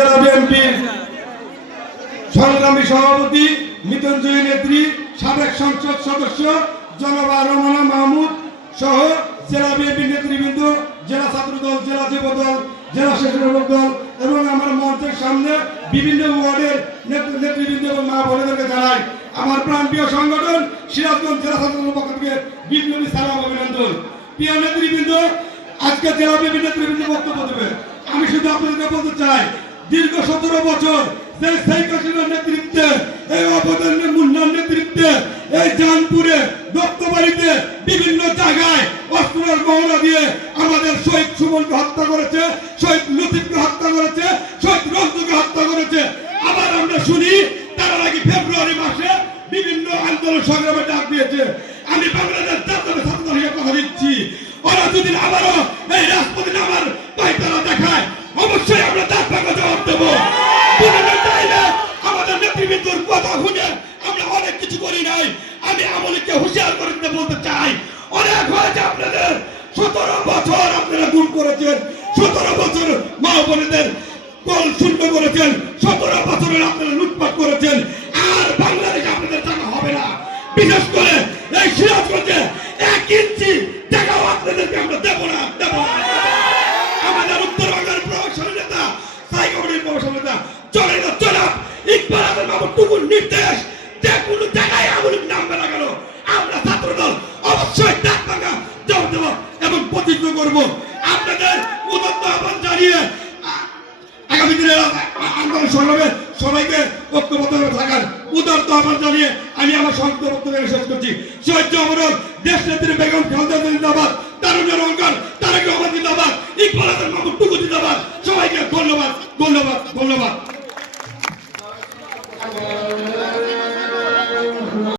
জেলা বিএনপির সংগ্রামী সভাপতি মৃত্যুঞ্জয়ী নেত্রী, সাবেক সংসদ সদস্য, জনবা রমনা মাহমুদ সহ জেলা বিএনপি নেতৃবৃন্দ, জেলা ছাত্রদল, জেলা যুব দল জেলা স্বেচ্ছাসেবক দল এবং আমার মঞ্চের সামনে বিভিন্ন ওয়ার্ডের নেতৃবৃন্দ এবং মা বোনেদেরকে জানাই, আমার প্রাণপ্রিয় সংগঠন সিরাজগঞ্জ জেলা ছাত্রদলের পক্ষ থেকে বিপ্লবী সালাম অভিনন্দন। প্রিয় নেতৃবৃন্দ, আজকে জেলা বিএনপি নেতৃবৃন্দ বক্তব্য দেবে আমি শুধু আপনাদেরকে বলতে চাই দীর্ঘ সতেরো বছর শেখ হাসিনার নেতৃত্বে, এই অবদানের মুন্নার নেতৃত্বে, এই জানপুরে দত্তবাড়িতে বিভিন্ন জায়গায় অস্ত্রের মহড়া দিয়ে আমাদের শহীদ সুমনকে হত্যা করেছে, শহীদ লতিফকে হত্যা করেছে, শহীদ রঞ্জুকে হত্যা করেছে। আবার আমরা শুনি, তারা নাকি ফেব্রুয়ারি মাসে বিভিন্ন আন্দোলন সংগ্রামে ডাক দিয়েছে। আমি বাংলাদেশ জাতীয় ছাত্র দলের কথা দিচ্ছি। ওরা যদি আবারও আমাদের কথা শুনে আমরা অনেক কিছু করি নাই। আমি আমলকে হুঁশিয়ার করে দিতে বলতে চাই। অনেক হয়েছে আপনাদের। সতেরো বছর আপনারা গুম করেছেন। সতেরো বছর মা বোনেদের কল শূন্য করেছেন। সতেরো বছরের আপনারা লুটপাট করেছেন। আর বাংলাদেশে আপনাদের টাকা হবে না। বিশেষ করে এই সিরাজগঞ্জে এক ইঞ্চি টাকাও আপনাদেরকে আমরা দেবো না দেবো না আমাদের উত্তরবঙ্গের প্রভাবশালী নেতা সাই কমিটির প্রভাবশালী নেতা আহমেদ বাবুর টুকুর নির্দেশ। যে কোনো জায়গায় আমলিক নামবে না কেন? আমরা ছাত্রদল অবশ্যই ডাক ভাঙা জবাব দেব এবং প্রতিজ্ঞ করব। আপনাদের উদত্ত আহ্বান জানিয়ে আগামী দিনে আন্দোলন সংগ্রামে সবাইকে ঐক্যবদ্ধ থাকার উদার্ত আহ্বান জানিয়ে আমি আমার সংক্ষিপ্ত বক্তব্য শেষ করছি। সহ্য অবরোধ দেশ নেত্রী বেগম খালেদা জিন্দাবাদ তারুণ্যের অঙ্কন তারেক জিন্দাবাদ, ইকবাল হাসান মাহমুদ টুকু জিন্দাবাদ। সবাইকে ধন্যবাদ ধন্যবাদ ধন্যবাদ।